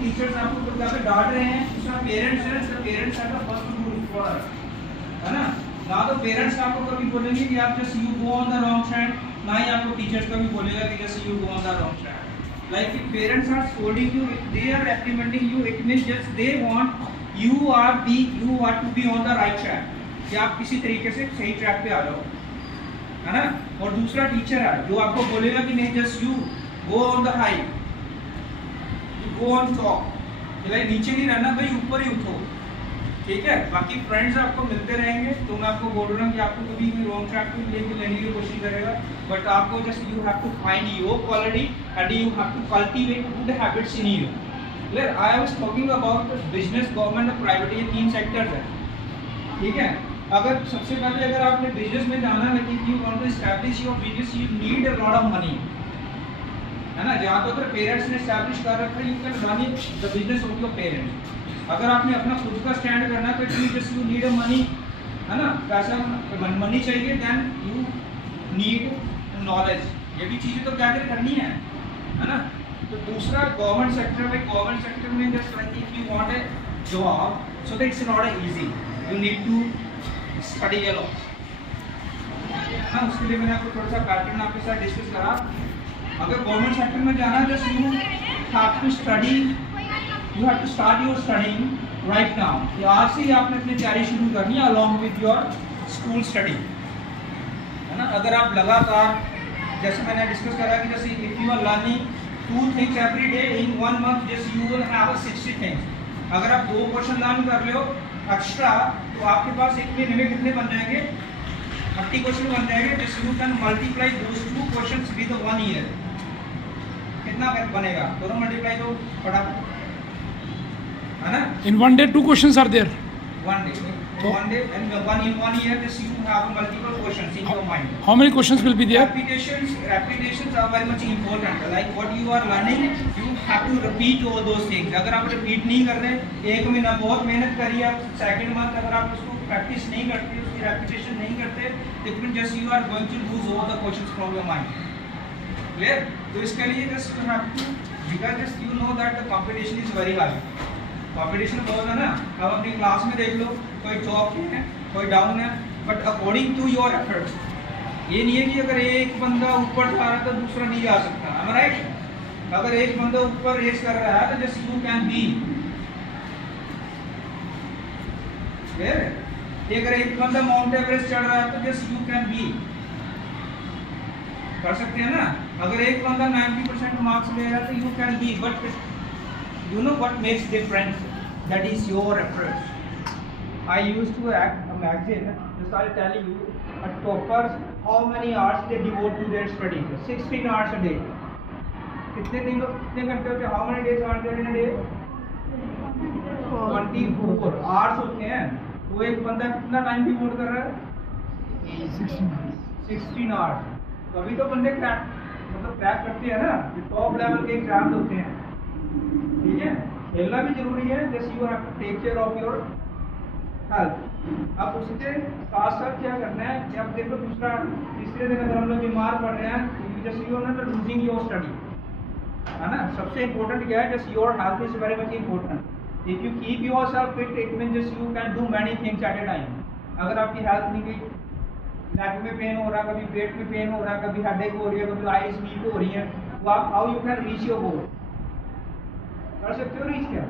Teachers आपको यहाँ पे डांट रहे हैं, दूसरा पेरेंट्स है, parents are the first rule for, है ना। ना तो पेरेंट्स आपको कभी बोलेंगे कि आप just you go on the wrong side, ना ही आपको टीचर्स कभी बोलेगा कि just you go on the wrong side. Like if parents are scolding you, if they are recommending you, it means just they want you are to be on the right track, कि आप किसी तरीके से सही track पे आ जाओ, है ना। और दूसरा टीचर है जो आपको बोलेगा कि नहीं just you go on the high, go on top, like नीचे नहीं रहना भाई, ऊपर ही उठो, ठीक है। बाकी फ्रेंड्स आपको मिलते रहेंगे, तो मैं आपको बोल रहा हूँ कि आपको कभी भी रॉन्ग ट्रैक पे लेने की कोशिश करेगा, बट आपको just you have to find your quality and you have to cultivate good habits in you. Clear? I was talking about business, government और प्राइवेट, ये 3 सेक्टर्स हैं, ठीक है। अगर सबसे पहले अगर आपने बिजनेस में जाना है, कि you want to establish your business, you need a lot of money, है ना। जहाँ तो अगर पेरेंट्स ने एस्टैब्लिश कर रखा है, you can run the business of your parents. अगर आपने अपना खुद का स्टैंड करना है तो just you need a money, है ना, पैसा मनी चाहिए, देन यू नीड नॉलेज, ये भी चीज़ें तो क्या करनी है ना। तो दूसरा गवर्नमेंट सेक्टर में, गवर्नमेंट सेक्टर में just like if you want a job, so that it's not easy, you need to study a lot, हाँ। उसके लिए मैंने आपको थोड़ा सा पैटर्न आपके साथ डिस्कस करा। अगर गवर्नमेंट सेक्टर में जाना है, just you have to study, you have to start your studying right now. आज से ही आपने अपनी तैयारी शुरू करनी है along with your school study, है ना। अगर आप लगातार, जैसे मैंने डिस्कस करा कि जैसे if you are learning 2 things every day in 1 month, just you will have 60 things। अगर आप 2 क्वेश्चन लर्न कर रहे हो एक्स्ट्रा, तो आपके पास एक महीने में कितने बन जाएंगे? 30 क्वेश्चन बन जाएंगे। Just you can multiply those 2 questions with 1 year, कितना बनेगा? दोनों मल्टीप्लाई तो पड़ा, है ना। In 1 day 2 questions are there. 1 day, 1 day, and in 1 year, just you have multiple questions in your mind. How many questions will be there? Repetitions are very much important. Like what you are learning, you have to repeat all those things. अगर आप repeat नहीं कर रहे, 1 महीना बहुत मेहनत करी आप, सेकंड मंथ अगर आप उसको प्रैक्टिस नहीं करते, उसकी repetition नहीं करते, it means just you are going to lose all the questions from your mind. Clear? तो इसके लिए just you have to, because just you know that the competition is very high. Competition बहुत है ना। अब अपनी क्लास में देख लो, कोई टॉप है, कोई डाउन है, but according to your efforts. ये नहीं है कि अगर एक बंदा ऊपर जा रहा है तो दूसरा नहीं जा सकता, है राइट। अगर एक बंदा ऊपर रेस कर रहा है तो जस्ट यू कैन बी, अगर एक बंदा माउंट एवरेस्ट चढ़ रहा है तो जस्ट यू कैन बी, कर सकते हैं ना। अगर एक बंदा 90% मार्क्स ले रहा है तो you can be, but you know what makes difference? That is your effort. I used to act a magazine, just I'll tell you, a toppers how many hours they devote to their studies. 16 hours a day. कितने दिन, कितने घंटे होते हैं? How many days are there in a day? 24 hours होते हैं। वो एक बंदा कितना टाइम डिवोट कर रहा है? 16 hours। तो अभी तो बंदे क्रैक, मतलब क्रैक करते हैं ना, टॉप लेवल के एग्जाम होते हैं, ठीक है। खेलना भी जरूरी है, जैसे you have to take care of your health. अब उसके साथ साथ क्या करना है कि अब देखो दूसरा तीसरे दिन अगर हम लोग बीमार पड़ रहे हैं, जैसे you not losing your study, है ना। सबसे इम्पोर्टेंट क्या है? Just your health is very much important. If you keep your self fit, it mean just you can do many things at A time. अगर आपकी हेल्थ नहीं गई, नेक में पेन हो रहा है, कभी पेट में पेन हो रहा है, कभी हेडेक हो रही है, कभी आईज वीक हो रही है, तो आप how you can reach your goal? कर सकते हो रीच? क्या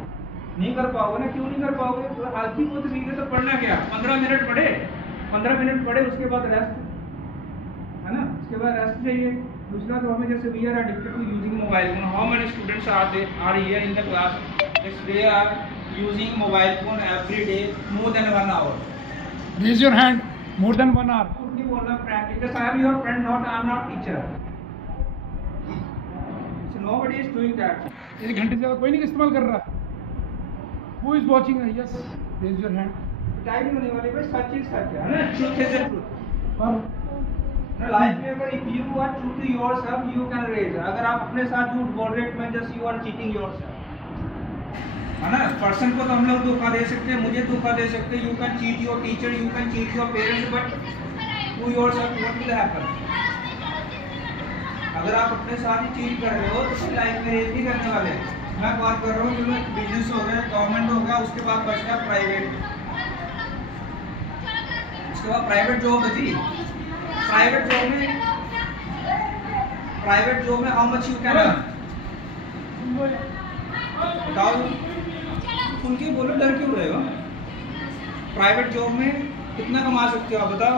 नहीं कर पाओगे ना। क्यों नहीं कर पाओगे? तो हेल्थ ही बहुत वीक है, तो पढ़ना क्या? 15 मिनट पढ़े, 15 मिनट पढ़े, उसके बाद रेस्ट, है ना। उसके बाद रेस्ट चाहिए। दूसरा तो हमें जैसे we are addicted to using mobile phone. How many students are here in the class, they are using mobile phone every day more than 1 hour? Raise your hand. More than 1 hour. कुछ नहीं बोलना, frankly just I am your friend, not I am not teacher. Nobody is doing that. 1 घंटे से ज़्यादा कोई नहीं इस्तेमाल कर रहा। Who is watching? Yes, raise your hand. Time होने वाली भाई, सच इज सच है ना, ट्रूथ इज ट्रूथ। और ना लाइफ में अगर if you are true to yourself, you can raise. अगर आप अपने साथ झूठ बोल रहे हैं, just you are cheating yourself, है ना। पर्सन को तो हम लोग धोखा दे सकते हैं, मुझे धोखा दे सकते हैं। You can cheat your teacher, you can cheat your parents, but to yourself what will happen? अगर आप अपने साथ ही चीट कर रहे हो तो लाइफ में रेज नहीं करने वाले, मैं बात कर रहा हूँ चलो बिजनेस हो गया, गवर्नमेंट हो गया, उसके बाद बचता है प्राइवेट। उसके बाद प्राइवेट जॉब है जी। प्राइवेट जॉब में हाउ मच यू कैन बताओ, खुल के बोलो, डर क्यों रहे हो? प्राइवेट जॉब में कितना कमा सकते हो आप बताओ?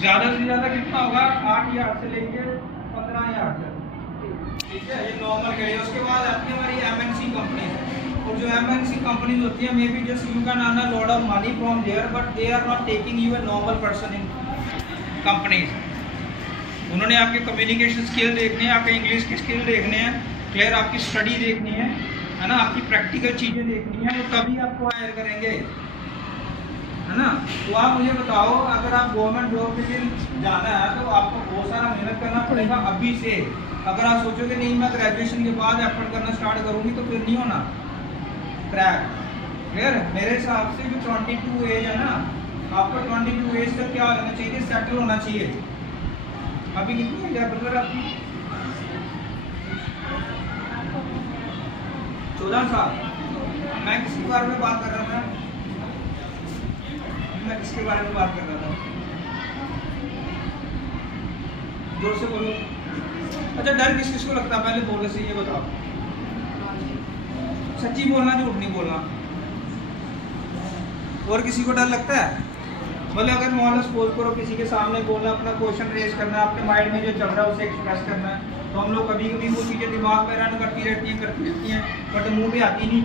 ज़्यादा से ज़्यादा कितना होगा? 8,000 से लेके 15,000 तक, ठीक है, ये नॉर्मल के लिए। उसके बाद आती है हमारी MNC कंपनी, और जो MNC कंपनीज होती है, maybe just you can earn a lot of money from there, but they are not taking you a normal person in companies. उन्होंने आपके कम्युनिकेशन स्किल देखने हैं, आपके इंग्लिश की स्किल देखने हैं, क्लियर आपकी स्टडी देखनी है ना, आपकी प्रैक्टिकल चीज़ें देखनी है, तो तभी आपको हायर करेंगे, है ना। तो आप मुझे बताओ, अगर आप गवर्नमेंट जॉब के लिए जाना है तो आपको बहुत सारा मेहनत करना पड़ेगा अभी से। अगर आप सोचोगे नहीं मैं ग्रेजुएशन के बाद एफर्ट करना स्टार्ट करूँगी तो फिर नहीं होना क्रैक, क्लियर। मेरे हिसाब से जो 22 एज है ना, आपको 22 एज तक क्या होना चाहिए? सेटल होना चाहिए। अभी कितनी है ब्रदर आपकी? 14 साल। मैं किसके बारे में बात कर रहा था? मैं किसके बारे में बात कर रहा था? जोर से बोलो। अच्छा, डर किस किस को लगता है पहले बोलने से ये बताओ? सच्ची बोलना, झूठ नहीं बोलना। और किसी को डर लगता है? मतलब अगर मान लो सपोज करो किसी के सामने बोलना, अपना क्वेश्चन रेज करना, अपने माइंड में जो चल रहा है उसे एक्सप्रेस करना है, तो हम लोग कभी कभी वो चीज़ें दिमाग में रन करती रहती हैं, बट मुंह पे आती नहीं।